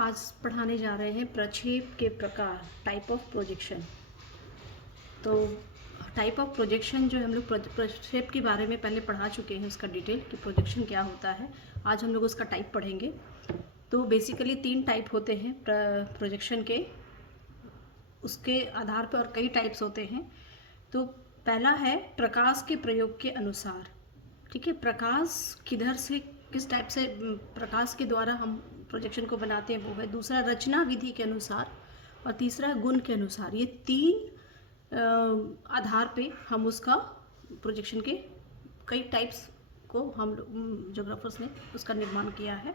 आज पढ़ाने जा रहे हैं प्रक्षेप के प्रकार, टाइप ऑफ प्रोजेक्शन। तो टाइप ऑफ प्रोजेक्शन जो हम लोग प्रक्षेप के बारे में पहले पढ़ा चुके हैं, उसका डिटेल कि प्रोजेक्शन क्या होता है। आज हम लोग उसका टाइप पढ़ेंगे। तो बेसिकली 3 टाइप होते हैं प्रोजेक्शन के, उसके आधार पर और कई टाइप्स होते हैं। तो पहला है प्रकाश के प्रयोग के अनुसार। ठीक है, प्रकाश किधर से किस टाइप से प्रकाश के द्वारा हम प्रोजेक्शन को बनाते हैं वो है। दूसरा रचना विधि के अनुसार और तीसरा गुण के अनुसार। ये 3 आधार पे हम उसका प्रोजेक्शन के कई टाइप्स को हम ज्योग्राफर्स ने उसका निर्माण किया है।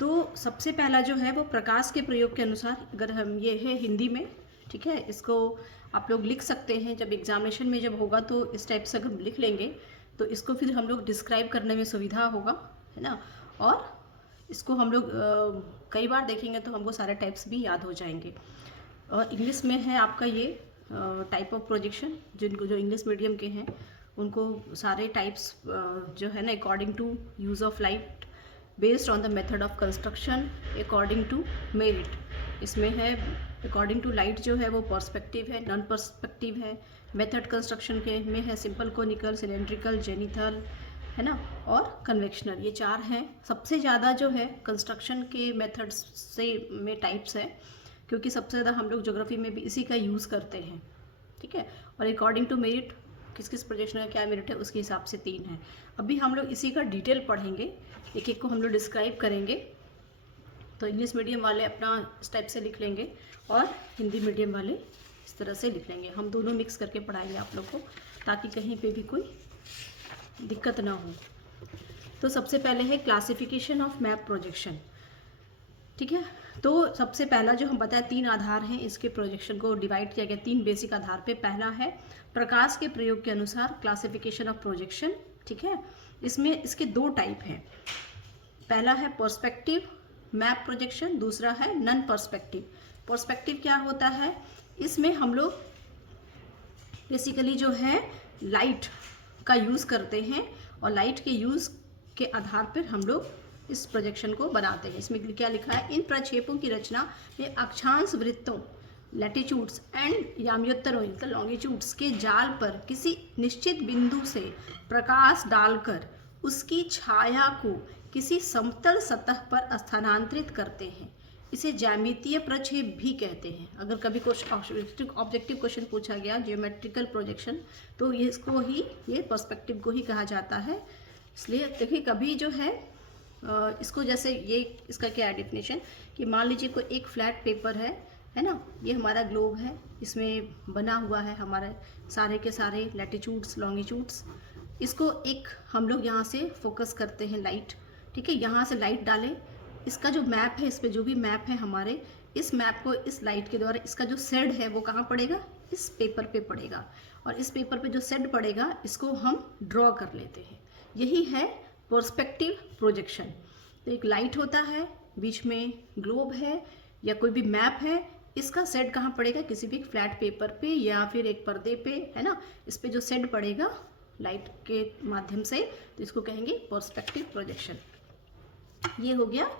तो सबसे पहला जो है वो प्रकाश के प्रयोग के अनुसार, अगर हम ये है हिंदी में, ठीक है, इसको आप लोग लिख सकते हैं। जब एग्जामिनेशन में जब होगा तो इस टाइप से अगर हम लिख लेंगे तो इसको फिर हम लोग डिस्क्राइब करने में सुविधा होगा, है ना। और इसको हम लोग कई बार देखेंगे तो हमको सारे टाइप्स भी याद हो जाएंगे। और इंग्लिश में है आपका ये टाइप ऑफ प्रोजेक्शन। जिनको जो इंग्लिश मीडियम के हैं उनको सारे टाइप्स जो है ना, according to use of light based on the method of construction according to merit. इसमें है अकॉर्डिंग टू लाइट जो है वो पर्सपेक्टिव है, नॉन पर्सपेक्टिव है। मेथड कंस्ट्रक्शन के में है सिंपल, कोनिकल, सिलेंड्रिकल, जेनिथल, है ना, और कन्वेक्शनल। ये 4 हैं। सबसे ज़्यादा जो है कंस्ट्रक्शन के मेथड्स से में टाइप्स है, क्योंकि सबसे ज़्यादा हम लोग ज्योग्राफी में भी इसी का यूज़ करते हैं। ठीक है, और अकॉर्डिंग टू मेरिट किस किस प्रोजेक्शन का क्या मेरिट है उसके हिसाब से 3 है। अभी हम लोग इसी का डिटेल पढ़ेंगे, एक एक को हम लोग डिस्क्राइब करेंगे। तो इंग्लिश मीडियम वाले अपना इस टाइप से लिख लेंगे और हिंदी मीडियम वाले इस तरह से लिख लेंगे। हम दोनों मिक्स करके पढ़ाएंगे आप लोग को, ताकि कहीं पे भी कोई दिक्कत ना हो। तो सबसे पहले है क्लासिफिकेशन ऑफ मैप प्रोजेक्शन। ठीक है, तो सबसे पहला जो हम बताए 3 आधार हैं, इसके प्रोजेक्शन को डिवाइड किया गया 3 बेसिक आधार पे। पहला है प्रकाश के प्रयोग के अनुसार, क्लासिफिकेशन ऑफ प्रोजेक्शन। ठीक है, इसमें इसके 2 टाइप हैं। पहला है पर्सपेक्टिव मैप प्रोजेक्शन, दूसरा है नॉन पर्सपेक्टिव। पर्सपेक्टिव क्या होता है? इसमें हम लोग बेसिकली जो है लाइट का यूज़ करते हैं और लाइट के यूज़ के आधार पर हम लोग इस प्रोजेक्शन को बनाते हैं। इसमें क्या लिखा है? इन प्रक्षेपों की रचना में अक्षांश वृत्तों, लैटिट्यूड्स एंड याम्योत्तरों लॉन्गिट्यूड्स के जाल पर किसी निश्चित बिंदु से प्रकाश डालकर उसकी छाया को किसी समतल सतह पर स्थानांतरित करते हैं। इसे ज्यामितीय प्रक्षेप भी कहते हैं। अगर कभी कुछ ऑब्जेक्टिव क्वेश्चन पूछा गया जियोमेट्रिकल प्रोजेक्शन, तो ये इसको ही, ये पर्सपेक्टिव को ही कहा जाता है। इसलिए देखिए, कभी जो है इसको जैसे ये, इसका क्या है डेफिनेशन कि मान लीजिए कोई एक फ्लैट पेपर है ना, ये हमारा ग्लोब है, इसमें बना हुआ है हमारे सारे के सारे लैटिट्यूड्स, लॉन्गिट्यूड्स। इसको एक हम लोग यहाँ से फोकस करते हैं लाइट। ठीक है, यहाँ से लाइट डालें, इसका जो मैप है, इस पर जो भी मैप है हमारे, इस मैप को इस लाइट के द्वारा, इसका जो शेड है वो कहाँ पड़ेगा? इस पेपर पे पड़ेगा। और इस पेपर पे जो शेड पड़ेगा इसको हम ड्रॉ कर लेते हैं। यही है पर्सपेक्टिव प्रोजेक्शन। तो एक लाइट होता है, बीच में ग्लोब है या कोई भी मैप है, इसका शेड कहाँ पड़ेगा? किसी भी फ्लैट पेपर पे या फिर एक पर्दे पे, है ना। इस पे जो शेड पड़ेगा लाइट के माध्यम से, तो इसको कहेंगे पर्सपेक्टिव प्रोजेक्शन। ये हो गया।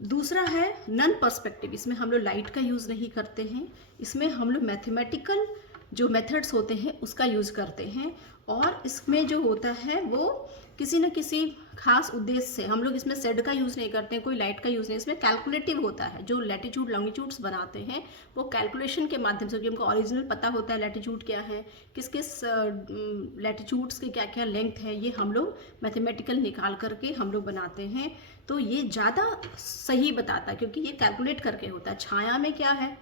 दूसरा है नॉन पर्सपेक्टिव। इसमें हम लोग लाइट का यूज़ नहीं करते हैं, इसमें हम लोग मैथमेटिकल जो मेथड्स होते हैं उसका यूज़ करते हैं। और इसमें जो होता है वो किसी न किसी खास उद्देश्य से, हम लोग इसमें शेड का यूज़ नहीं करते हैं, कोई लाइट का यूज़ नहीं। इसमें कैलकुलेटिव होता है। जो लैटिट्यूड लॉन्गिट्यूड्स बनाते हैं वो कैलकुलेशन के माध्यम से, क्योंकि हमको ओरिजिनल पता होता है लैटिट्यूड क्या है, किस किस लैटिट्यूड्स के क्या क्या लेंथ है, ये हम लोग मैथमेटिकल निकाल करके हम लोग बनाते हैं। तो ये ज़्यादा सही बताता है, क्योंकि ये कैलकुलेट करके होता है। छाया में क्या है,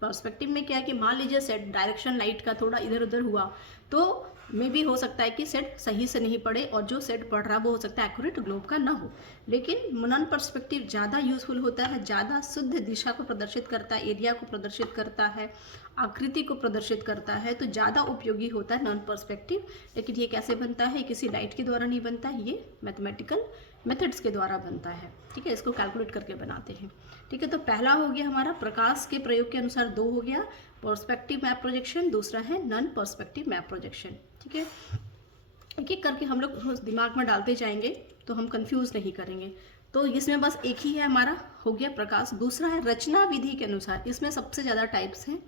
पर्सपेक्टिव में क्या है कि मान लीजिए सेट डायरेक्शन लाइट का थोड़ा इधर उधर हुआ तो में भी हो सकता है कि सेट सही से नहीं पड़े, और जो सेट पड़ रहा वो हो सकता है एक्यूरेट ग्लोब का ना हो। लेकिन नॉन पर्सपेक्टिव ज़्यादा यूजफुल होता है, ज़्यादा शुद्ध दिशा को प्रदर्शित करता है, एरिया को प्रदर्शित करता है, आकृति को प्रदर्शित करता है, तो ज़्यादा उपयोगी होता है नॉन पर्सपेक्टिव। लेकिन ये कैसे बनता है? किसी लाइट के द्वारा नहीं बनता है, ये मैथमेटिकल मेथड्स के द्वारा बनता है। ठीक है, इसको कैलकुलेट करके बनाते हैं। ठीक है, तो पहला हो गया हमारा प्रकाश के प्रयोग के अनुसार, 2 हो गया पर्सपेक्टिव मैप प्रोजेक्शन, दूसरा है नॉन पर्सपेक्टिव मैप प्रोजेक्शन। ठीक है, एक एक करके हम लोग दिमाग में डालते जाएंगे तो हम कंफ्यूज नहीं करेंगे। तो इसमें बस एक ही है हमारा, हो गया प्रकाश। दूसरा है रचना विधि के अनुसार, इसमें सबसे ज़्यादा टाइप्स हैं,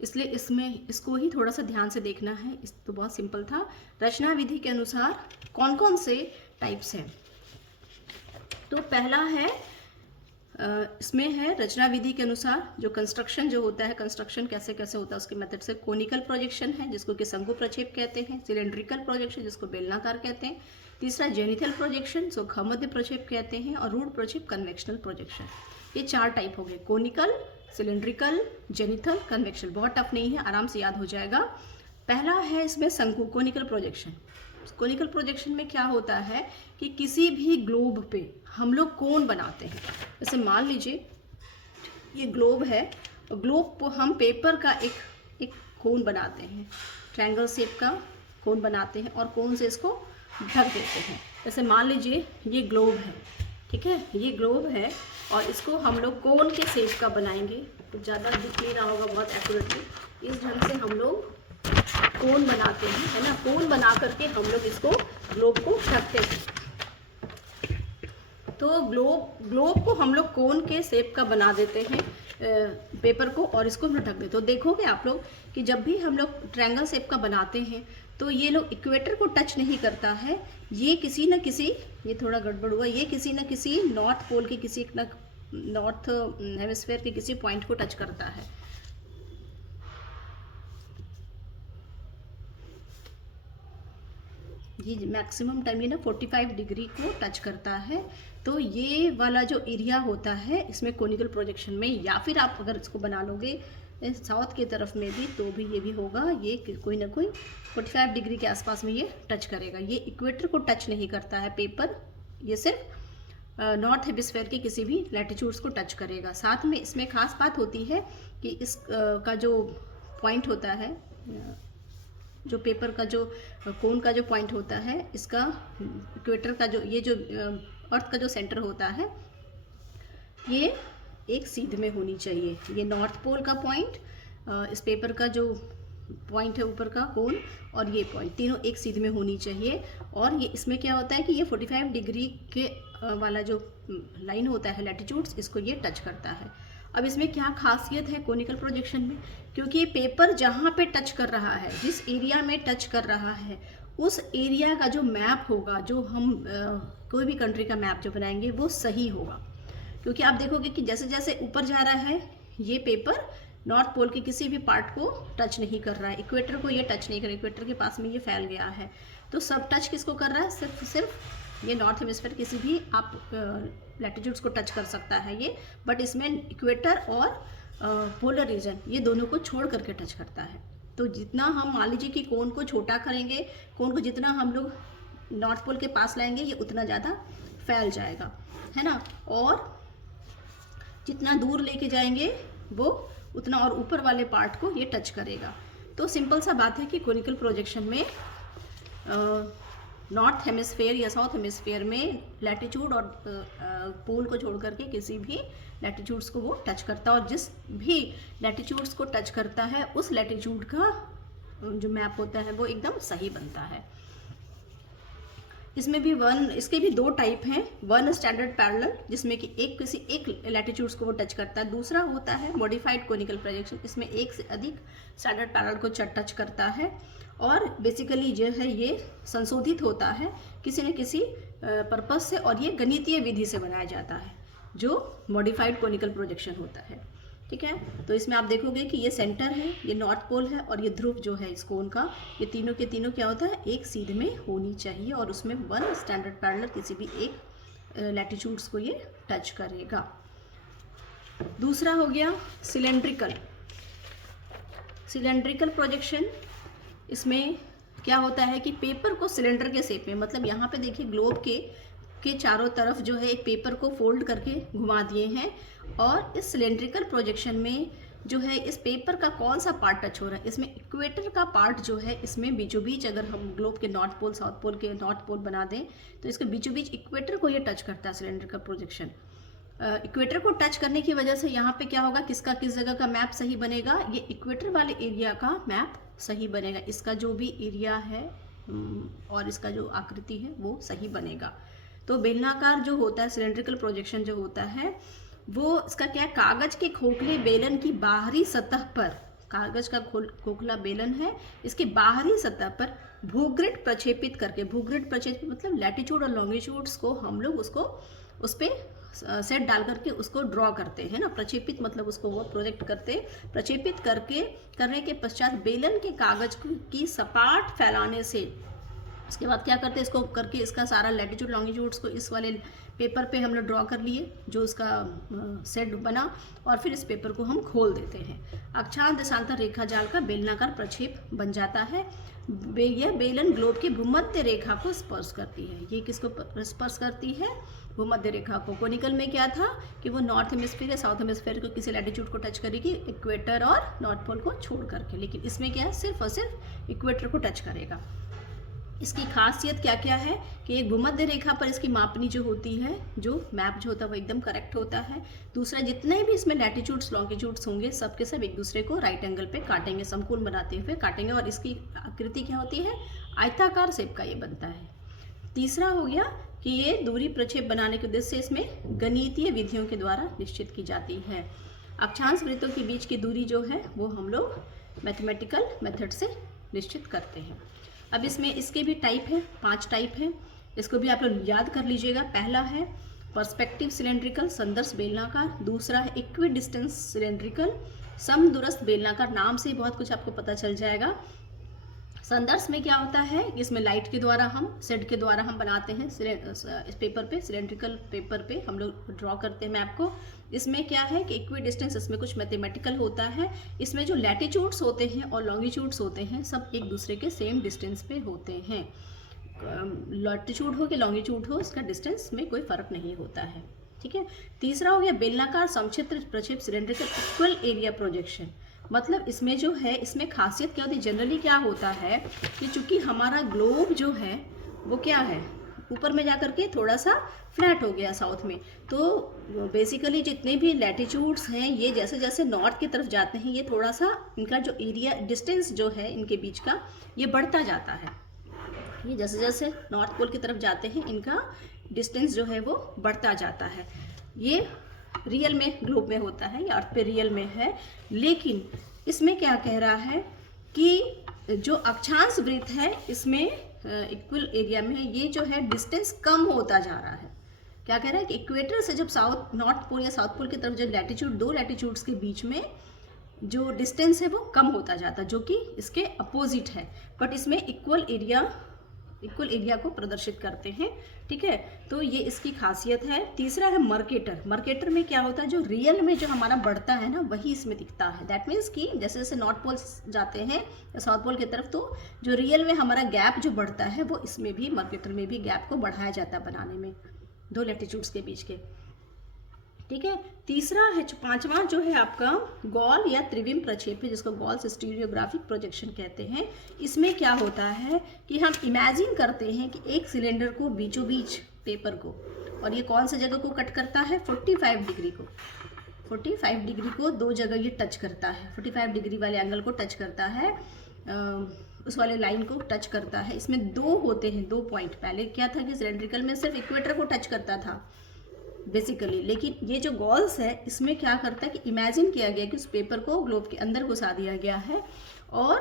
इसलिए इसमें इसको ही थोड़ा सा ध्यान से देखना है। इस तो बहुत सिंपल था। रचना विधि के अनुसार कौन कौन से टाइप्स हैं? तो पहला है इसमें है रचना विधि के अनुसार जो कंस्ट्रक्शन जो होता है, कंस्ट्रक्शन कैसे कैसे होता है उसके मेथड से। कोनिकल प्रोजेक्शन है जिसको कि शंकु प्रक्षेप कहते हैं। सिलेंड्रिकल प्रोजेक्शन जिसको बेलनाकार कहते हैं। तीसरा जेनिथल प्रोजेक्शन जो खमध्य प्रक्षेप कहते हैं। और रूट प्रक्षेप कन्वेक्शनल प्रोजेक्शन। ये 4 टाइप हो गए, कोनिकल, सिलेंड्रिकल, जेनिथल, कन्वेक्शनल। बहुत टफ नहीं है, आराम से याद हो जाएगा। पहला है इसमें शंकु, कोनिकल प्रोजेक्शन। कोनिकल प्रोजेक्शन में क्या होता है कि किसी भी ग्लोब पे हम लोग कोन बनाते हैं। जैसे मान लीजिए ये ग्लोब है, और ग्लोब को हम पेपर का एक कोन बनाते हैं, ट्रायंगल शेप का कोन बनाते हैं और कोन से इसको ढक देते हैं। जैसे मान लीजिए ये ग्लोब है, ठीक है, ये ग्लोब है और इसको हम लोग कोन के शेप का बनाएंगे। तो ज़्यादा दिख नहीं रहा होगा बहुत एक्यूरेटली। इस ढंग से हम लोग कोन बनाते हैं, है ना। कोन बना करके हम लोग इसको ग्लोब को ढकते हैं। तो ग्लोब को हम लोग कोन के शेप का बना देते हैं पेपर को, और इसको हम लोग ढक देते हैं। तो देखोगे आप लोग कि जब भी हम लोग ट्रायंगल शेप का बनाते हैं तो ये लोग इक्वेटर को टच नहीं करता है। ये किसी न किसी, ये थोड़ा गड़बड़ हुआ, ये किसी न किसी नॉर्थ पोल के किसी नॉर्थ हेमिस्फीयर के किसी पॉइंट को टच करता है। ये मैक्सिमम टाइम ये ना 45 डिग्री को टच करता है। तो ये वाला जो एरिया होता है इसमें कोनिकल प्रोजेक्शन में, या फिर आप अगर इसको बना लोगे साउथ की तरफ में भी तो भी ये भी होगा, ये कोई ना कोई 45 डिग्री के आसपास में ये टच करेगा। ये इक्वेटर को टच नहीं करता है पेपर, ये सिर्फ नॉर्थ हेमिस्फीयर के किसी भी लैटिट्यूड्स को टच करेगा। साथ में इसमें खास बात होती है कि इस का जो पॉइंट होता है, जो पेपर का जो कोन का जो पॉइंट होता है, इसका इक्वेटर का जो ये जो अर्थ का जो सेंटर होता है, ये एक सीध में होनी चाहिए। ये नॉर्थ पोल का पॉइंट, इस पेपर का जो पॉइंट है ऊपर का कोन, और ये पॉइंट तीनों एक सीध में होनी चाहिए। और ये इसमें क्या होता है कि ये 45 डिग्री के वाला जो लाइन होता है लैटिट्यूड्स, इसको ये टच करता है। अब इसमें क्या खासियत है कोनिकल प्रोजेक्शन में, क्योंकि ये पेपर जहाँ पे टच कर रहा है, जिस एरिया में टच कर रहा है, उस एरिया का जो मैप होगा, जो हम कोई भी कंट्री का मैप जो बनाएंगे वो सही होगा। क्योंकि आप देखोगे कि जैसे जैसे ऊपर जा रहा है ये पेपर नॉर्थ पोल के किसी भी पार्ट को टच नहीं कर रहा है, इक्वेटर को ये टच नहीं कर रहा है, इक्वेटर के पास में ये फैल गया है। तो सब टच किसको कर रहा है? सिर्फ ये नॉर्थ हेमिस्फीयर किसी भी आप लैटिट्यूड्स को टच कर सकता है ये, बट इसमें इक्वेटर और पोलर रीजन ये दोनों को छोड़ करके टच करता है। तो जितना हम मान लीजिए कि कोन को छोटा करेंगे, कोन को जितना हम लोग नॉर्थ पोल के पास लाएंगे ये उतना ज़्यादा फैल जाएगा, है ना। और जितना दूर लेके जाएंगे वो उतना और ऊपर वाले पार्ट को ये टच करेगा। तो सिंपल सा बात है कि कोनिकल प्रोजेक्शन में नॉर्थ हेमिस्फीयर या साउथ हेमिस्फीयर में लैटिट्यूड और पोल को छोड़ करके किसी भी लैटिट्यूड्स को वो टच करता है, और जिस भी लैटिट्यूड्स को टच करता है उस लैटिट्यूड का जो मैप होता है वो एकदम सही बनता है। इसमें भी इसके भी 2 टाइप हैं। वन स्टैंडर्ड पैरेलल, जिसमें कि किसी एक लैटिट्यूड्स को वो टच करता है। दूसरा होता है मॉडिफाइड कोनिकल प्रोजेक्शन, इसमें एक से अधिक स्टैंडर्ड पैरेलल को टच करता है। और बेसिकली जो है ये संशोधित होता है किसी न किसी पर्पस से, और ये गणितीय विधि से बनाया जाता है जो मॉडिफाइड कोनिकल प्रोजेक्शन होता है, ठीक है। तो इसमें आप देखोगे कि ये सेंटर है, ये नॉर्थ पोल है, और ये ध्रुव जो है इस कोन का, ये तीनों के तीनों क्या होता है एक सीध में होनी चाहिए, और उसमें वन स्टैंडर्ड पैरेलल किसी भी एक लैटिट्यूड्स को ये टच करेगा। दूसरा हो गया सिलेंड्रिकल प्रोजेक्शन। इसमें क्या होता है कि पेपर को सिलेंडर के शेप में, मतलब यहाँ पे देखिए ग्लोब के चारों तरफ जो है एक पेपर को फोल्ड करके घुमा दिए हैं, और इस सिलेंड्रिकल प्रोजेक्शन में जो है इस पेपर का कौन सा पार्ट टच हो रहा है, इसमें इक्वेटर का पार्ट जो है, इसमें बीचों बीच अगर हम ग्लोब के नॉर्थ पोल साउथ पोल के नॉर्थ पोल बना दें तो इसके बीचों बीच इक्वेटर को ये टच करता है सिलेंड्रिकल प्रोजेक्शन। इक्वेटर को टच करने की वजह से यहाँ पे क्या होगा, किसका किस जगह का मैप सही बनेगा, ये इक्वेटर वाले एरिया का मैप सही बनेगा। इसका जो भी एरिया है और इसका जो आकृति है वो सही बनेगा। तो बेलनाकार जो होता है, सिलेंड्रिकल प्रोजेक्शन जो होता है, वो इसका क्या है, कागज के खोखले बेलन की बाहरी सतह पर, कागज का खोखला बेलन है, इसके बाहरी सतह पर भूग्रिड प्रक्षेपित करके, भूग्रिड प्रक्षेपित मतलब लैटिट्यूड और लॉन्गिट्यूड्स को हम लोग उसको उस पर सेट डाल करके उसको ड्रॉ करते हैं ना, प्रक्षेपित मतलब उसको वो प्रोजेक्ट करते, प्रक्षेपित करके करने के पश्चात बेलन के कागज की सपाट फैलाने से, उसके बाद क्या करते हैं, इसको करके इसका सारा लैटिट्यूड लॉन्गिट्यूड्स को इस वाले पेपर पे हम लोग ड्रॉ कर लिए, जो उसका सेट बना, और फिर इस पेपर को हम खोल देते हैं। अक्षांश देशांतर रेखा जाल का बेलनाकार प्रक्षेप बन जाता है। यह बेलन ग्लोब की भूमध्य रेखा को स्पर्श करती है। ये किसको स्पर्श करती है? भूमध्य रेखा को। कोनिकल में क्या था कि वो नॉर्थ हेमिस्फीयर या साउथ हेमिस्फीयर को किसी लैटिट्यूड को टच करेगी, इक्वेटर और नॉर्थ पोल को छोड़ करके, लेकिन इसमें क्या है, सिर्फ और सिर्फ इक्वेटर को टच करेगा। इसकी खासियत क्या क्या है कि एक भूमध्य रेखा पर इसकी मापनी जो होती है, जो मैप जो होता है वो एकदम करेक्ट होता है। दूसरा, जितने भी इसमें लैटिट्यूड्स लॉन्गिट्यूड्स होंगे सबके सब एक दूसरे को राइट एंगल पे काटेंगे, समकोण बनाते हुए काटेंगे, और इसकी आकृति क्या होती है, आयताकार शेप का ये बनता है। तीसरा हो गया कि ये दूरी प्रक्षेप बनाने के उद्देश्य से इसमें गणितीय विधियों के द्वारा निश्चित की जाती है। अक्षांश वृत्तों के बीच की दूरी जो है वो हम लोग मैथमेटिकल मेथड से निश्चित करते हैं। अब इसमें इसके भी टाइप है, 5 टाइप है, इसको भी आप लोग याद कर लीजिएगा। पहला है पर्सपेक्टिव सिलेंड्रिकल, संदर्श बेलनाकार। दूसरा है इक्वी डिस्टेंस सिलेंड्रिकल, समदूरस्थ बेलनाकार। नाम से बहुत कुछ आपको पता चल जाएगा। संदर्श में क्या होता है, इसमें लाइट के द्वारा हम सेट के द्वारा हम बनाते हैं, इस पेपर पे, सिलेंड्रिकल पेपर पे हम लोग ड्रॉ करते हैं मैप को। इसमें क्या है कि इक्वी डिस्टेंस, इसमें कुछ मैथमेटिकल होता है। इसमें जो लैटिट्यूड्स होते हैं और लॉन्गिट्यूड्स होते हैं सब एक दूसरे के सेम डिस्टेंस पे होते हैं। लैटिट्यूड हो कि लॉन्गिट्यूड हो, इसका डिस्टेंस में कोई फर्क नहीं होता है। ठीक है। तीसरा हो गया बेलनाकार समक्षेत्र प्रक्षेप सिलेंड्रिकल इक्वल एरिया प्रोजेक्शन। मतलब इसमें जो है, इसमें खासियत क्या होती है, जनरली क्या होता है कि चूंकि हमारा ग्लोब जो है वो क्या है, ऊपर में जा करके थोड़ा सा फ्लैट हो गया साउथ में, तो बेसिकली जितने भी लैटिट्यूड्स हैं ये जैसे जैसे नॉर्थ की तरफ जाते हैं, ये थोड़ा सा इनका जो एरिया डिस्टेंस जो है इनके बीच का ये बढ़ता जाता है। ये जैसे जैसे नॉर्थ पोल की तरफ जाते हैं इनका डिस्टेंस जो है वो बढ़ता जाता है। ये रियल में ग्लोब में होता है, या अर्थ पे रियल में है। लेकिन इसमें क्या कह रहा है कि जो अक्षांश वृत्त है इसमें इक्वल एरिया में है, ये जो है डिस्टेंस कम होता जा रहा है। क्या कह रहा है कि इक्वेटर से जब साउथ नॉर्थ पोल या साउथ पोल की तरफ जो लैटिट्यूड, दो लैटिट्यूड्स के बीच में जो डिस्टेंस है वो कम होता जाता है, जो कि इसके अपोजिट है, बट इसमें इक्वल एरिया को प्रदर्शित करते हैं। ठीक है, तो ये इसकी खासियत है। तीसरा है मर्केटर। मर्केटर में क्या होता है, जो रियल में जो हमारा बढ़ता है ना वही इसमें दिखता है। दैट मीन्स कि जैसे जैसे नॉर्थ पोल जाते हैं या साउथ पोल की तरफ, तो जो रियल में हमारा गैप जो बढ़ता है वो इसमें भी, मर्केटर में भी गैप को बढ़ाया जाता है बनाने में, दो लैटिट्यूड्स के बीच के। ठीक है। तीसरा है, पांचवा जो है आपका गॉल या त्रिविम प्रक्षेप है, जिसको गॉल्स स्टीरियोग्राफिक प्रोजेक्शन कहते हैं। इसमें क्या होता है कि हम इमेजिन करते हैं कि एक सिलेंडर को बीचों बीच पेपर को, और ये कौन सा जगह को कट करता है, 45 डिग्री को, 45 डिग्री को दो जगह ये टच करता है, 45 डिग्री वाले एंगल को टच करता है, उस वाले लाइन को टच करता है। इसमें दो होते हैं, 2 पॉइंट। पहले क्या था कि सिलेंड्रिकल में सिर्फ इक्वेटर को टच करता था बेसिकली, लेकिन ये जो गॉल्स है इसमें क्या करता है कि इमेजिन किया गया कि उस पेपर को ग्लोब के अंदर घुसा दिया गया है, और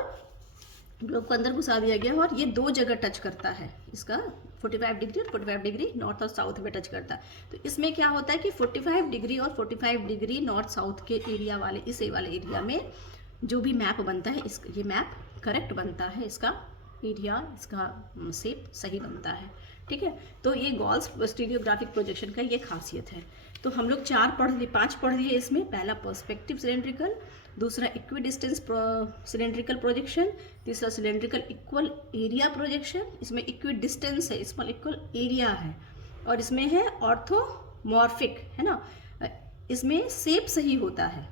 ग्लोब को अंदर घुसा दिया गया है, और ये दो जगह टच करता है, इसका 45 डिग्री और 45 डिग्री नॉर्थ और साउथ में टच करता है। तो इसमें क्या होता है कि 45 डिग्री और 45 डिग्री नॉर्थ साउथ के एरिया वाले, इस वाले एरिया में जो भी मैप बनता है, ये मैप करेक्ट बनता है, इसका एरिया, इसका शेप सही बनता है। ठीक है, तो ये गॉल्स स्टीरियोग्राफिक प्रोजेक्शन का ये खासियत है। तो हम लोग 5 पढ़ लिए इसमें। पहला पर्सपेक्टिव सिलेंड्रिकल, दूसरा इक्वी डिस्टेंस सिलेंड्रिकल प्रोजेक्शन, तीसरा सिलेंड्रिकल इक्वल एरिया प्रोजेक्शन। इसमें इक्वी डिस्टेंस है, इसमें इक्वल एरिया है, और इसमें है ऑर्थोमॉर्फिक, है ना, इसमें शेप सही होता है।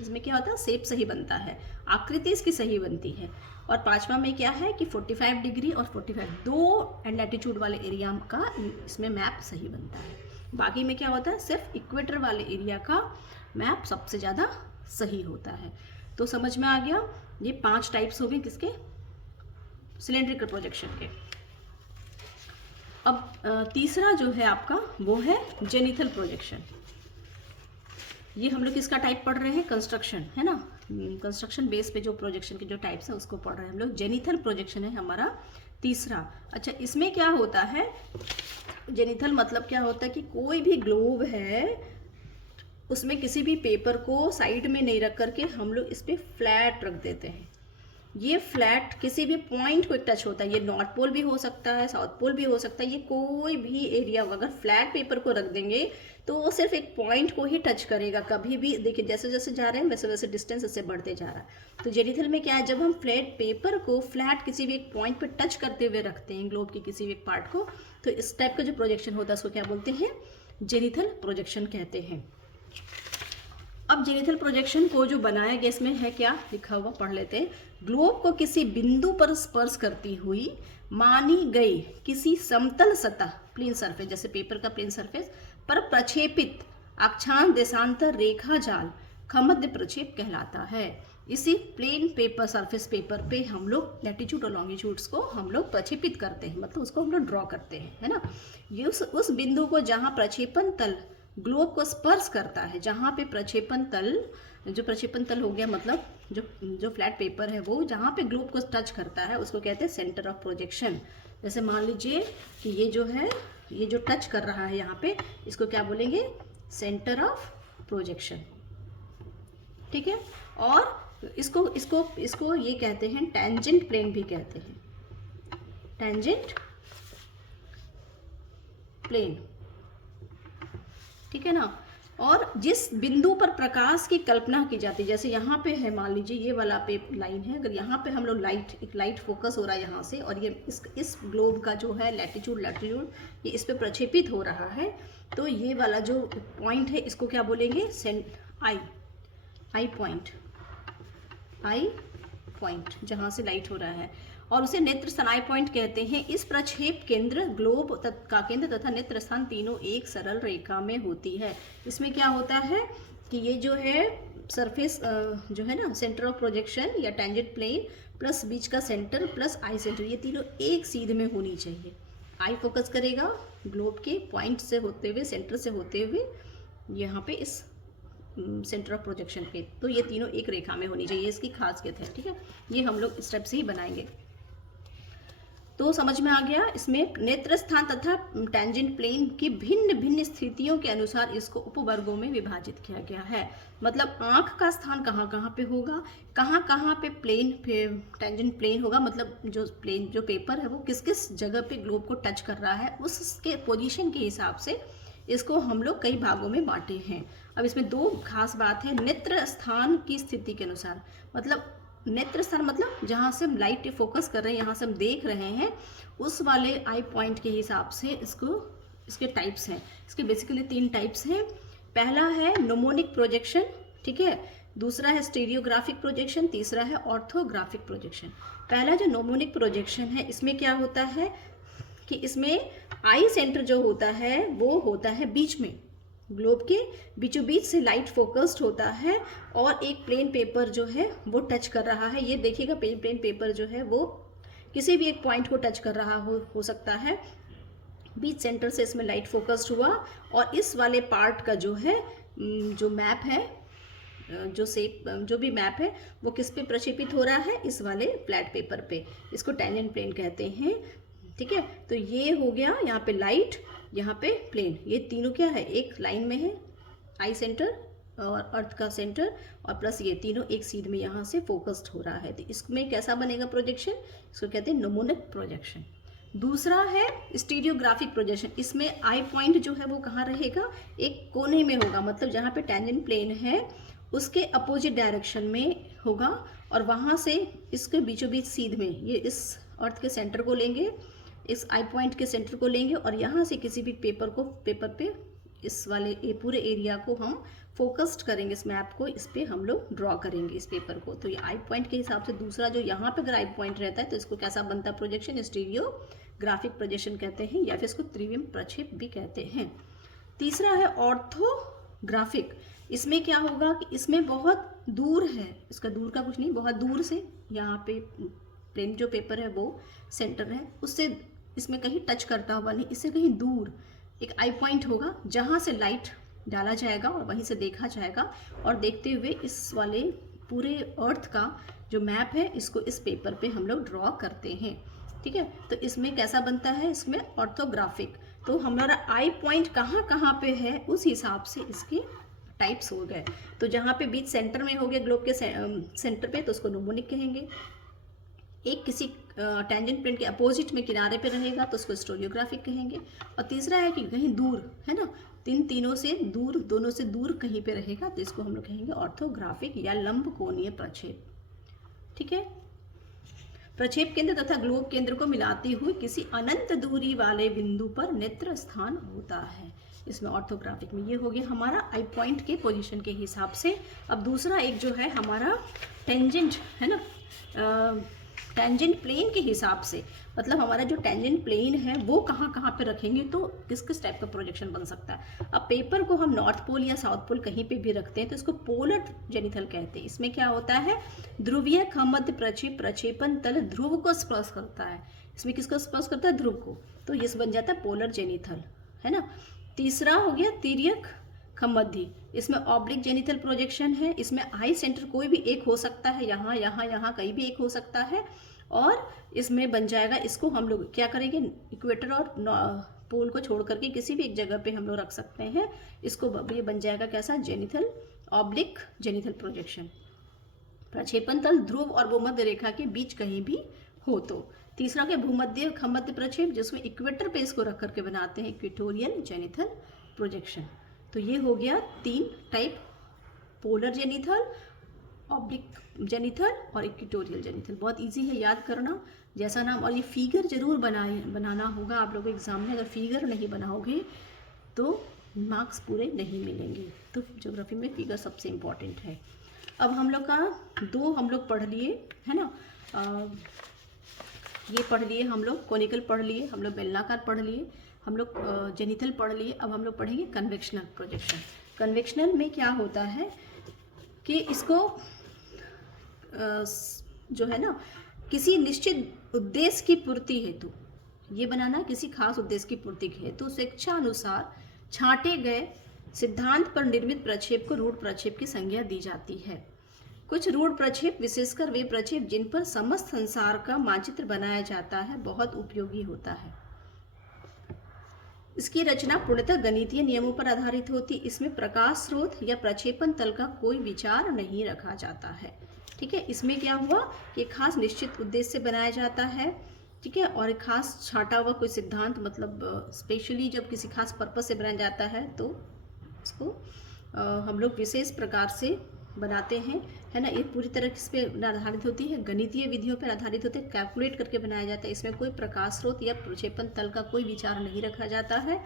इसमें क्या होता है, शेप सही बनता है, आकृति इसकी सही बनती है। और पांचवा में क्या है कि 45 डिग्री और 45 दो लैटिट्यूड वाले एरिया का इसमें मैप सही बनता है। बाकी में क्या होता है, सिर्फ इक्वेटर वाले एरिया का मैप सबसे ज़्यादा सही होता है। तो समझ में आ गया, ये 5 टाइप्स हो गए किसके, सिलेंड्रिकल प्रोजेक्शन के। अब तीसरा जो है आपका वो है जेनिथल प्रोजेक्शन। ये हम लोग किसका टाइप पढ़ रहे हैं, कंस्ट्रक्शन, है ना, कंस्ट्रक्शन बेस पे जो प्रोजेक्शन के जो टाइप्स हैं उसको पढ़ रहे हैं हम लोग। जेनिथल प्रोजेक्शन है हमारा तीसरा। अच्छा, इसमें क्या होता है, जेनिथल मतलब क्या होता है कि कोई भी ग्लोब है उसमें किसी भी पेपर को साइड में नहीं रख करके हम लोग इस पर फ्लैट रख देते हैं। ये फ्लैट किसी भी पॉइंट को टच होता है, ये नॉर्थ पोल भी हो सकता है, साउथ पोल भी हो सकता है, ये कोई भी एरिया अगर फ्लैट पेपर को रख देंगे तो वो सिर्फ एक पॉइंट को ही टच करेगा। कभी भी देखिए जैसे जैसे जा रहे हैं वैसे वैसे डिस्टेंस इससे बढ़ते जा रहा है। तो जेनिथल में क्या है, जब हम फ्लैट पेपर को फ्लैट किसी भी एक पॉइंट पर टच करते हुए रखते हैं ग्लोब के किसी भी एक पार्ट को, तो इस टाइप का जो प्रोजेक्शन होता है उसको क्या बोलते हैं, जेनिथल प्रोजेक्शन कहते हैं। अब जेनिथल प्रोजेक्शन को जो बनाया गया इसमें है क्या लिखा हुआ, पढ़ लेते हैं। ग्लोब को किसी बिंदु पर स्पर्श करती हुई मानी गई किसी समतल सतह, प्लेन सरफेस, जैसे पेपर का प्लेन सरफेस पर प्रक्षेपित अक्षांश देशांतर रेखा जाल खमध्य प्रक्षेप कहलाता है। इसी प्लेन पेपर सरफेस पेपर पे हम लोग लैटिट्यूड और लॉन्गिट्यूड्स को हम लोग प्रक्षेपित करते हैं, मतलब उसको हम लोग ड्रॉ करते हैं, है ना। ये उस बिंदु को जहाँ प्रक्षेपण तल ग्लोब को स्पर्श करता है, जहाँ पे प्रक्षेपण तल, जो प्रक्षेपण तल हो गया मतलब जो फ्लैट पेपर है वो जहाँ पे ग्लोब को टच करता है उसको कहते हैं सेंटर ऑफ प्रोजेक्शन। जैसे मान लीजिए कि ये जो है, ये जो टच कर रहा है यहाँ पे, इसको क्या बोलेंगे, सेंटर ऑफ प्रोजेक्शन, ठीक है। और इसको इसको इसको ये कहते हैं टेंजेंट प्लेन भी कहते हैं, टेंजेंट प्लेन, ठीक है ना। और जिस बिंदु पर प्रकाश की कल्पना की जाती है, जैसे यहाँ पे है, मान लीजिए ये वाला पे लाइन है, अगर यहाँ पे हम लोग एक लाइट फोकस हो रहा है यहाँ से, और ये इस ग्लोब का जो है लैटिट्यूड ये इस पे प्रक्षेपित हो रहा है, तो ये वाला जो पॉइंट है इसको क्या बोलेंगे, आई पॉइंट, जहाँ से लाइट हो रहा है, और उसे नेत्र स्थान पॉइंट कहते हैं। इस प्रक्षेप केंद्र ग्लोब का केंद्र तथा नेत्र स्थान तीनों एक सरल रेखा में होती है। इसमें क्या होता है कि ये जो है सरफेस जो है ना, सेंटर ऑफ प्रोजेक्शन या टेंजेंट प्लेन प्लस बीच का सेंटर प्लस आई सेंटर, ये तीनों एक सीध में होनी चाहिए। आई फोकस करेगा ग्लोब के पॉइंट से होते हुए, सेंटर से होते हुए यहाँ पे इस सेंटर ऑफ प्रोजेक्शन पे, तो ये तीनों एक रेखा में होनी चाहिए, इसकी खासियत है, ठीक है। ये हम लोग स्टेप से ही बनाएंगे। तो समझ में आ गया, इसमें नेत्र स्थान तथा टेंजेंट प्लेन की भिन्न भिन्न स्थितियों के अनुसार इसको उपवर्गों में विभाजित किया गया है। मतलब आंख का स्थान कहाँ कहाँ पे होगा, कहाँ कहाँ पे टेंजेंट प्लेन होगा, मतलब जो पेपर है वो किस किस जगह पे ग्लोब को टच कर रहा है, उसके पोजीशन के हिसाब से इसको हम लोग कई भागों में बांटे हैं। अब इसमें दो खास बात है, नेत्र स्थान की स्थिति के अनुसार, मतलब नेत्र स्थान मतलब जहाँ से हम लाइट फोकस कर रहे हैं, यहाँ से हम देख रहे हैं, उस वाले आई पॉइंट के हिसाब से इसके टाइप्स हैं। इसके बेसिकली 3 टाइप्स हैं। पहला है नोमोनिक प्रोजेक्शन, ठीक है, दूसरा है स्टीरियोग्राफिक प्रोजेक्शन, तीसरा है ऑर्थोग्राफिक प्रोजेक्शन। पहला जो नोमोनिक प्रोजेक्शन है, इसमें क्या होता है कि इसमें आई सेंटर जो होता है वो होता है बीच में, ग्लोब के बीचों बीच से लाइट फोकस्ड होता है, और एक प्लेन पेपर जो है वो टच कर रहा है। ये देखिएगा प्लेन पेपर जो है वो किसी भी एक पॉइंट को टच कर रहा हो सकता है, बीच सेंटर से इसमें लाइट फोकस्ड हुआ, और इस वाले पार्ट का जो है जो मैप है, जो भी मैप है वो किस पे प्रक्षेपित हो रहा है, इस वाले फ्लैट पेपर पे, इसको टेंजेंट प्लेन कहते हैं, ठीक है। तो ये हो गया यहाँ पे लाइट, यहाँ पे प्लेन, ये तीनों क्या है, एक लाइन में है, आई सेंटर और अर्थ का सेंटर, और प्लस ये तीनों एक सीध में यहाँ से फोकस्ड हो रहा है। तो इसमें कैसा बनेगा प्रोजेक्शन, इसको कहते हैं नोमोनिक प्रोजेक्शन। दूसरा है स्टीरियोग्राफिक प्रोजेक्शन। इसमें आई पॉइंट जो है वो कहाँ रहेगा, एक कोने में होगा, मतलब जहाँ पे टेंजेंट प्लेन है उसके अपोजिट डायरेक्शन में होगा, और वहाँ से इसके बीचों बीच सीध में ये इस अर्थ के सेंटर को लेंगे, इस आई पॉइंट के सेंटर को लेंगे, और यहाँ से किसी भी पेपर पे इस वाले पूरे एरिया को हम फोकस्ड करेंगे, इस मैप को इस पे हम लोग ड्रॉ करेंगे इस पेपर को। तो ये आई पॉइंट के हिसाब से दूसरा जो यहाँ पे अगर आई पॉइंट रहता है तो इसको कैसा बनता है प्रोजेक्शन, स्टीरियोग्राफिक प्रोजेक्शन कहते हैं, या फिर इसको त्रिविम प्रक्षेप भी कहते हैं। तीसरा है ऑर्थोग्राफिक। इसमें क्या होगा कि इसमें बहुत दूर है, इसका दूर का कुछ नहीं, बहुत दूर से यहाँ पे प्लेन जो पेपर है वो सेंटर है, उससे इसमें कहीं टच करता हुआ नहीं, इससे कहीं दूर एक आई पॉइंट होगा जहाँ से लाइट डाला जाएगा और वहीं से देखा जाएगा, और देखते हुए इस वाले पूरे अर्थ का जो मैप है इसको इस पेपर पे हम लोग ड्रॉ करते हैं। ठीक है, तो इसमें कैसा बनता है, इसमें ऑर्थोग्राफिक। तो हमारा आई पॉइंट कहाँ कहाँ पे है उस हिसाब से इसके टाइप्स हो गए। तो जहाँ पे बीच सेंटर में हो गया ग्लोब के सेंटर पे, तो उसको नोमोनिक कहेंगे। एक किसी टेंजेंट प्लेन के अपोजिट में किनारे पे रहेगा तो उसको स्टीरियोग्राफिक कहेंगे। और तीसरा है कि कहीं दूर है ना, तीनों से दूर, दोनों से दूर कहीं पे रहेगा तो इसको हम लोग कहेंगे ऑर्थोग्राफिक या लंब कोणीय प्रक्षेप। ठीक है, प्रक्षेप केंद्र तथा ग्लोब केंद्र को मिलाते हुए किसी अनंत दूरी वाले बिंदु पर नेत्र स्थान होता है, इसमें ऑर्थोग्राफिक में। ये हो गया हमारा आई पॉइंट के पोजीशन के हिसाब से। अब दूसरा एक जो है हमारा टेंजेंट है ना, टेंजेंट प्लेन के हिसाब से, मतलब हमारा जो टेंजेंट प्लेन है वो कहाँ कहाँ पे रखेंगे तो किस किस टाइप का प्रोजेक्शन बन सकता है। अब पेपर को हम नॉर्थ पोल या साउथ पोल कहीं पे भी रखते हैं तो इसको पोलर जेनिथल कहते हैं। इसमें क्या होता है, ध्रुवीय खमद्य प्रक्षेप प्रक्षेपण तल ध्रुव को स्पर्श करता है। इसमें किसको स्पर्श करता है, ध्रुव को, तो ये बन जाता है पोलर जेनिथल, है ना। तीसरा हो गया तिर्यक खमद्य, इसमें ऑब्लिक जेनिथल प्रोजेक्शन है। इसमें आई सेंटर कोई भी एक हो सकता है, यहाँ यहाँ यहाँ कहीं भी एक हो सकता है, और इसमें बन जाएगा, इसको हम लोग क्या करेंगे, इक्वेटर और पोल को छोड़ करके किसी भी एक जगह पे हम लोग रख सकते हैं। इसको ये बन जाएगा कैसा, जेनिथल ऑब्लिक जेनिथल प्रोजेक्शन। प्रक्षेपण तल ध्रुव और भूमध्य रेखा के बीच कहीं भी हो तो। तीसरा क्या, भूमध्य खमद्य प्रक्षेप, जिसमें इक्वेटर पे इसको रख करके बनाते हैं, इक्वेटोरियल जेनिथल प्रोजेक्शन। तो ये हो गया 3 टाइप, पोलर जेनिथल, ऑब्लिक जेनिथल और इक्वेटोरियल जेनिथल। बहुत इजी है याद करना, जैसा नाम। और ये फिगर जरूर बनाना होगा आप लोगों को एग्जाम में। अगर फिगर नहीं बनाओगे तो मार्क्स पूरे नहीं मिलेंगे। तो ज्योग्राफी में फिगर सबसे इम्पॉर्टेंट है। अब हम लोग का 2 हम लोग पढ़ लिए है ना, ये पढ़ लिए हम लोग, कोनिकल पढ़ लिए हम लोग, बेलनाकार पढ़ लिए हम लोग, जेनिथल पढ़ लिए। अब हम लोग पढ़ेंगे कन्वेक्शनल प्रोजेक्शन। कन्वेक्शनल में क्या होता है कि इसको जो है ना, किसी निश्चित उद्देश्य की पूर्ति हेतु ये बनाना, किसी खास उद्देश्य की पूर्ति हेतु स्वेच्छा अनुसार छांटे गए सिद्धांत पर निर्मित प्रक्षेप को रूढ़ प्रक्षेप की संज्ञा दी जाती है। कुछ रूढ़ प्रक्षेप, विशेषकर वे प्रक्षेप जिन पर समस्त संसार का मानचित्र बनाया जाता है, बहुत उपयोगी होता है। इसकी रचना पूर्णतः गणितीय नियमों पर आधारित होती। इसमें प्रकाश स्रोत या प्रक्षेपण तल का कोई विचार नहीं रखा जाता है। ठीक है, इसमें क्या हुआ कि खास निश्चित उद्देश्य से बनाया जाता है। ठीक है, और एक खास छाटा हुआ कोई सिद्धांत, मतलब स्पेशली जब किसी खास पर्पस से बनाया जाता है तो इसको हम लोग विशेष प्रकार से बनाते हैं, है ना। ये पूरी तरह किस पे आधारित होती है, गणितीय विधियों पर आधारित होते हैं, कैलकुलेट करके बनाया जाता है। इसमें कोई प्रकाश स्रोत या प्रक्षेपण तल का कोई विचार नहीं रखा जाता है।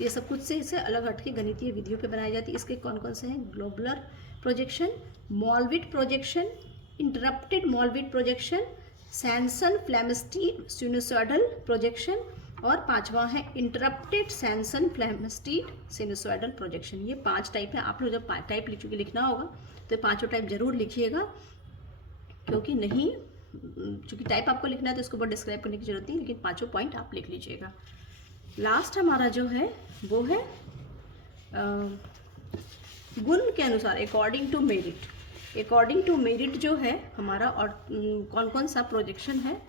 ये सब कुछ से इसे अलग हटके गणितीय विधियों पे बनाई जाती है। इसके कौन कौन से हैं, globular projection, Mollweide projection, interrupted Mollweide projection, Sanson Flamsteed sinusoidal projection, और 5वां है interrupted Sainson Flamsteed sinusoidal projection. ये 5 टाइप है। आप लोग जब टाइप लिखना होगा तो 5 टाइप जरूर लिखिएगा, क्योंकि नहीं, चूँकि टाइप आपको लिखना है तो इसको बहुत डिस्क्राइब करने की जरूरत नहीं, लेकिन 5 पॉइंट आप लिख लीजिएगा। लास्ट हमारा जो है वो है गुण के अनुसार, according to merit. According to merit जो है हमारा, और कौन कौन सा प्रोजेक्शन है,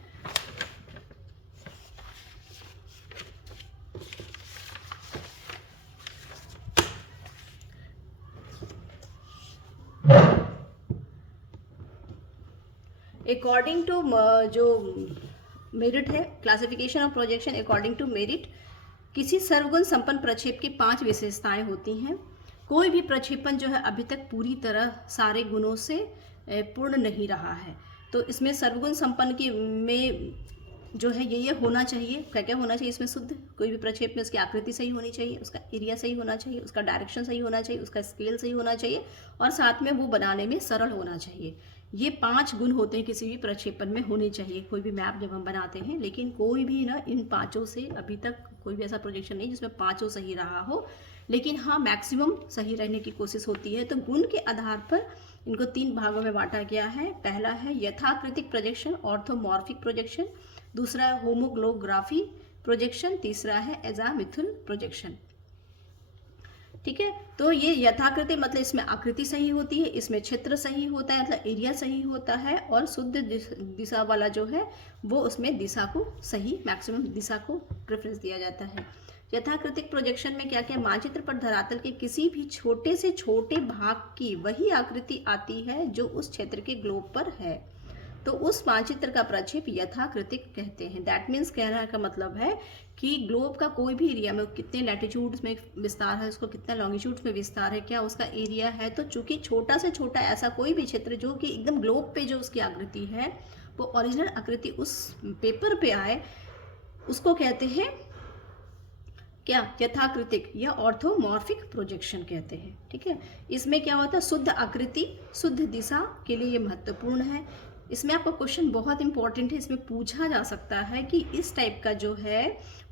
अकॉर्डिंग टू जो मेरिट है, classification of projection according to merit. किसी सर्वगुण संपन्न प्रक्षेप की 5 विशेषताएं होती हैं। कोई भी प्रक्षेपण जो है अभी तक पूरी तरह सारे गुणों से पूर्ण नहीं रहा है। तो इसमें सर्वगुण संपन्न की में जो है ये होना चाहिए। क्या क्या होना चाहिए इसमें, शुद्ध, कोई भी प्रक्षेप में उसकी आकृति सही होनी चाहिए, उसका एरिया सही होना चाहिए, उसका डायरेक्शन सही होना चाहिए, उसका स्केल सही होना चाहिए, और साथ में वो बनाने में सरल होना चाहिए। ये 5 गुण होते हैं किसी भी प्रक्षेपण में होने चाहिए, कोई भी मैप जब हम बनाते हैं। लेकिन कोई भी ना इन 5 से अभी तक कोई भी ऐसा प्रोजेक्शन नहीं जिसमें 5 सही रहा हो, लेकिन हाँ मैक्सिमम सही रहने की कोशिश होती है। तो गुण के आधार पर इनको 3 भागों में बांटा गया है। पहला है यथाकृतिक प्रोजेक्शन, ऑर्थोमॉर्फिक प्रोजेक्शन। दूसरा है होमोग्लोग्राफी, प्रोजेक्शन, तीसरा है एजामिथुल प्रोजेक्शन। ठीक है, तो ये यथाकृति मतलब इसमें आकृति सही होती है, इसमें क्षेत्र सही होता है मतलब एरिया सही होता है, और शुद्ध दिशा वाला जो है वो उसमें दिशा को सही मैक्सिमम दिशा को प्रेफरेंस दिया जाता है। यथाकृतिक प्रोजेक्शन में क्या क्या, मानचित्र पर धरातल के किसी भी छोटे से छोटे भाग की वही आकृति आती है जो उस क्षेत्र के ग्लोब पर है, तो उस मानचित्र का प्रक्षेप यथाकृतिक कहते हैं। दैट मीन्स कहने का मतलब है कि ग्लोब का कोई भी एरिया में कितने लैटिट्यूड्स में विस्तार है, उसको कितना लॉन्गिट्यूड्स में विस्तार है, क्या उसका एरिया है, तो चूंकि छोटा से छोटा ऐसा कोई भी क्षेत्र जो कि एकदम ग्लोब पे जो उसकी आकृति है वो ओरिजिनल आकृति उस पेपर पे आए, उसको कहते हैं क्या, यथाकृतिक या ऑर्थोमॉर्फिक प्रोजेक्शन कहते हैं। ठीक है, इसमें क्या होता है, शुद्ध आकृति शुद्ध दिशा के लिए ये महत्वपूर्ण है। इसमें आपका क्वेश्चन बहुत इंपॉर्टेंट है, इसमें पूछा जा सकता है कि इस टाइप का जो है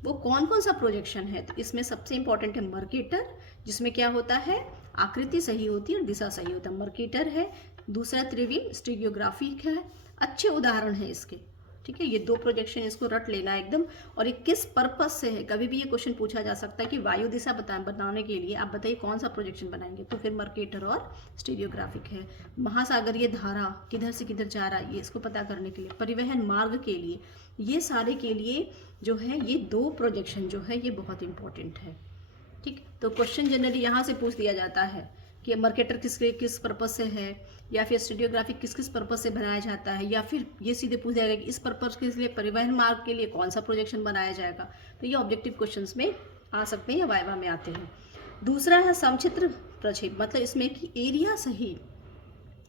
वो कौन कौन सा प्रोजेक्शन है। तो इसमें सबसे इंपॉर्टेंट है मर्केटर, जिसमें क्या होता है आकृति सही होती है और दिशा सही होता है, मर्केटर है। दूसरा त्रिविम स्टीरियोग्राफिक है, अच्छे उदाहरण है इसके। ठीक है, ये दो प्रोजेक्शन इसको रट लेना एकदम। और ये किस पर्पस से है, कभी भी ये क्वेश्चन पूछा जा सकता है कि वायु दिशा बनाने के लिए आप बताइए कौन सा प्रोजेक्शन बनाएंगे, तो फिर मर्केटर और स्टीरियोग्राफिक है। महासागरीय धारा किधर से किधर जा रहा है ये इसको पता करने के लिए, परिवहन मार्ग के लिए, ये सारे के लिए जो है ये दो प्रोजेक्शन जो है ये बहुत इंपॉर्टेंट है। ठीक, तो क्वेश्चन जनरली यहाँ से पूछ दिया जाता है कि मर्केटर किस पर्पस से है, या फिर स्टीरियोग्राफिक किस पर्पस से बनाया जाता है, या फिर ये सीधे पूछ जाएगा कि इस पर्पस के लिए परिवहन मार्ग के लिए कौन सा प्रोजेक्शन बनाया जाएगा। तो ये ऑब्जेक्टिव क्वेश्चंस में आ सकते हैं या वाइवा में आते हैं। दूसरा है समचित्र प्रक्षेप, मतलब इसमें कि एरिया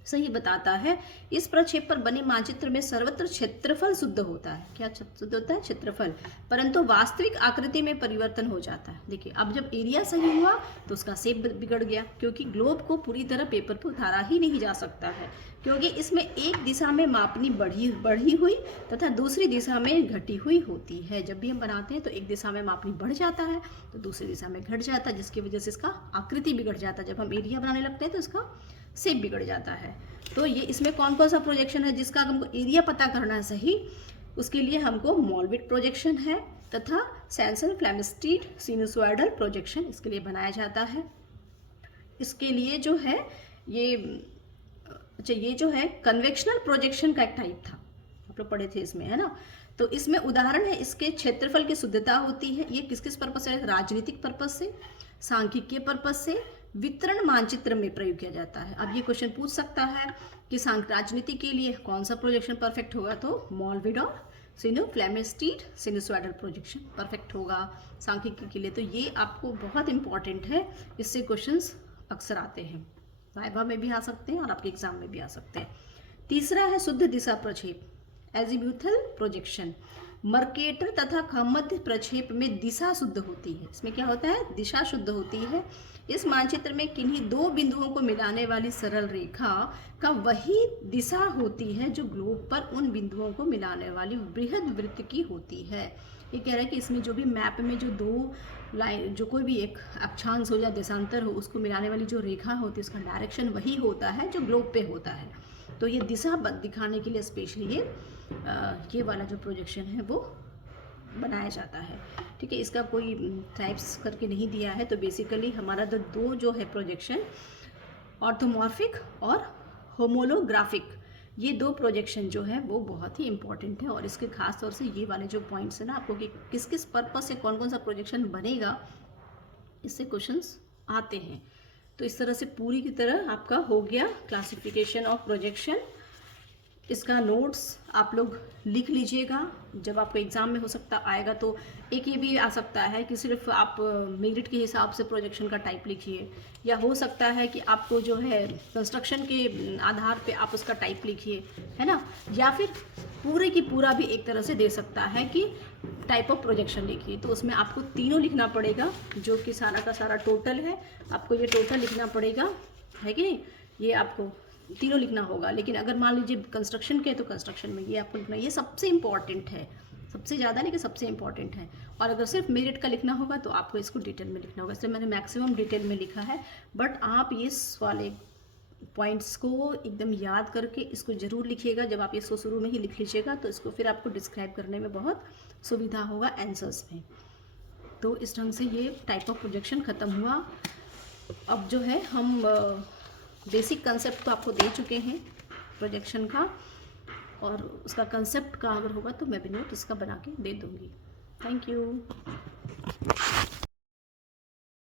सही बताता है। इस प्रक्षेप पर बने मानचित्र में सर्वत्र क्षेत्रफल शुद्ध होता है। क्या शुद्ध होता है, क्षेत्रफल, परंतु वास्तविक आकृति में परिवर्तन हो जाता है। देखिए अब जब एरिया सही हुआ तो उसका शेप बिगड़ गया, क्योंकि ग्लोब को पूरी तरह पेपर पर उतारा ही नहीं जा सकता है, क्योंकि इसमें एक दिशा में मापनी बढ़ी हुई तथा दूसरी दिशा में घटी हुई होती है। जब भी हम बनाते हैं तो एक दिशा में मापनी बढ़ जाता है तो दूसरी दिशा में घट जाता है, जिसकी वजह से इसका आकृति बिगड़ जाता है। जब हम एरिया बनाने लगते हैं तो इसका शेप बिगड़ जाता है। तो ये इसमें कौन कौन सा प्रोजेक्शन है जिसका हमको एरिया पता करना है सही, उसके लिए हमको मोलविट प्रोजेक्शन है तथा सैनसन फ्लेमिस्टीड सिनुसोइडल प्रोजेक्शन इसके लिए बनाया जाता है। इसके लिए जो है ये जो है कन्वेक्शनल प्रोजेक्शन का एक टाइप था, आप लोग पढ़े थे इसमें, है ना। तो इसमें उदाहरण है, इसके क्षेत्रफल की शुद्धता होती है। ये किस पर्पस से, राजनीतिक पर्पस से, सांख्यिकीय पर्पस से, वितरण मानचित्र में प्रयोग किया जाता है। अब ये क्वेश्चन पूछ सकता है कि राजनीति के लिए कौन सा प्रोजेक्शन परफेक्ट होगा, तो मोलविड और फ्लेमिस्टीड सिनुसोइडल प्रोजेक्शन परफेक्ट होगा सांख्यिकी के लिए। तो ये आपको बहुत इंपॉर्टेंट है, इससे क्वेश्चंस अक्सर आते हैं, वाइवा में भी आ सकते हैं और आपके एग्जाम में भी आ सकते हैं। तीसरा है शुद्ध दिशा प्रक्षेप, एजीम्यूथल प्रोजेक्शन। मर्केटर तथा खमध्य प्रक्षेप में दिशा शुद्ध होती है। इसमें क्या होता है, दिशा शुद्ध होती है। इस मानचित्र में किन्हीं दो बिंदुओं को मिलाने वाली सरल रेखा का वही दिशा होती है जो ग्लोब पर उन बिंदुओं को मिलाने वाली बृहद वृत्त की होती है। ये कह रहा है कि इसमें जो भी मैप में जो दो लाइन, जो कोई भी एक अक्षांश हो या देशांतर हो, उसको मिलाने वाली जो रेखा होती है उसका डायरेक्शन वही होता है जो ग्लोब पे होता है। तो ये दिशा दिखाने के लिए स्पेशली ये वाला जो प्रोजेक्शन है वो बनाया जाता है। ठीक है, इसका कोई टाइप्स करके नहीं दिया है। तो बेसिकली हमारा दो जो है प्रोजेक्शन, ऑर्थोमॉर्फिक और होमोलोग्राफिक, ये दो प्रोजेक्शन जो है वो बहुत ही इंपॉर्टेंट है। और इसके खास तौर से ये वाले जो पॉइंट्स है ना आपको कि किस पर्पस से कौन कौन सा प्रोजेक्शन बनेगा, इससे क्वेश्चंस आते हैं। तो इस तरह से पूरी की तरह आपका हो गया क्लासिफिकेशन ऑफ प्रोजेक्शन। इसका नोट्स आप लोग लिख लीजिएगा, जब आपको एग्ज़ाम में हो सकता आएगा तो एक ये भी आ सकता है कि सिर्फ आप मेरिट के हिसाब से प्रोजेक्शन का टाइप लिखिए, या हो सकता है कि आपको जो है कंस्ट्रक्शन के आधार पे आप उसका टाइप लिखिए, है ना। या फिर पूरे की पूरा भी एक तरह से दे सकता है कि टाइप ऑफ प्रोजेक्शन लिखिए। तो उसमें आपको तीनों लिखना पड़ेगा, जो कि सारा का सारा टोटल है, आपको ये टोटल लिखना पड़ेगा, है कि नहीं। ये आपको तीनों लिखना होगा। लेकिन अगर मान लीजिए कंस्ट्रक्शन के, तो कंस्ट्रक्शन में ये आपको लिखना, ये सबसे इम्पॉर्टेंट है, सबसे ज़्यादा नहीं कि सबसे इम्पॉर्टेंट है। और अगर सिर्फ मेरिट का लिखना होगा तो आपको इसको डिटेल में लिखना होगा। इसलिए मैंने मैक्सिमम डिटेल में लिखा है, बट आप इस वाले पॉइंट्स को एकदम याद करके इसको ज़रूर लिखिएगा। जब आप इसको शुरू में ही लिख लीजिएगा तो इसको फिर आपको डिस्क्राइब करने में बहुत सुविधा होगा आंसर्स में। तो इस ढंग से ये टाइप ऑफ प्रोजेक्शन ख़त्म हुआ। अब जो है हम बेसिक कंसेप्ट तो आपको दे चुके हैं प्रोजेक्शन का, और उसका कंसेप्ट का अगर होगा तो मैं भी नोट इसका बना के दे दूँगी। Thank you.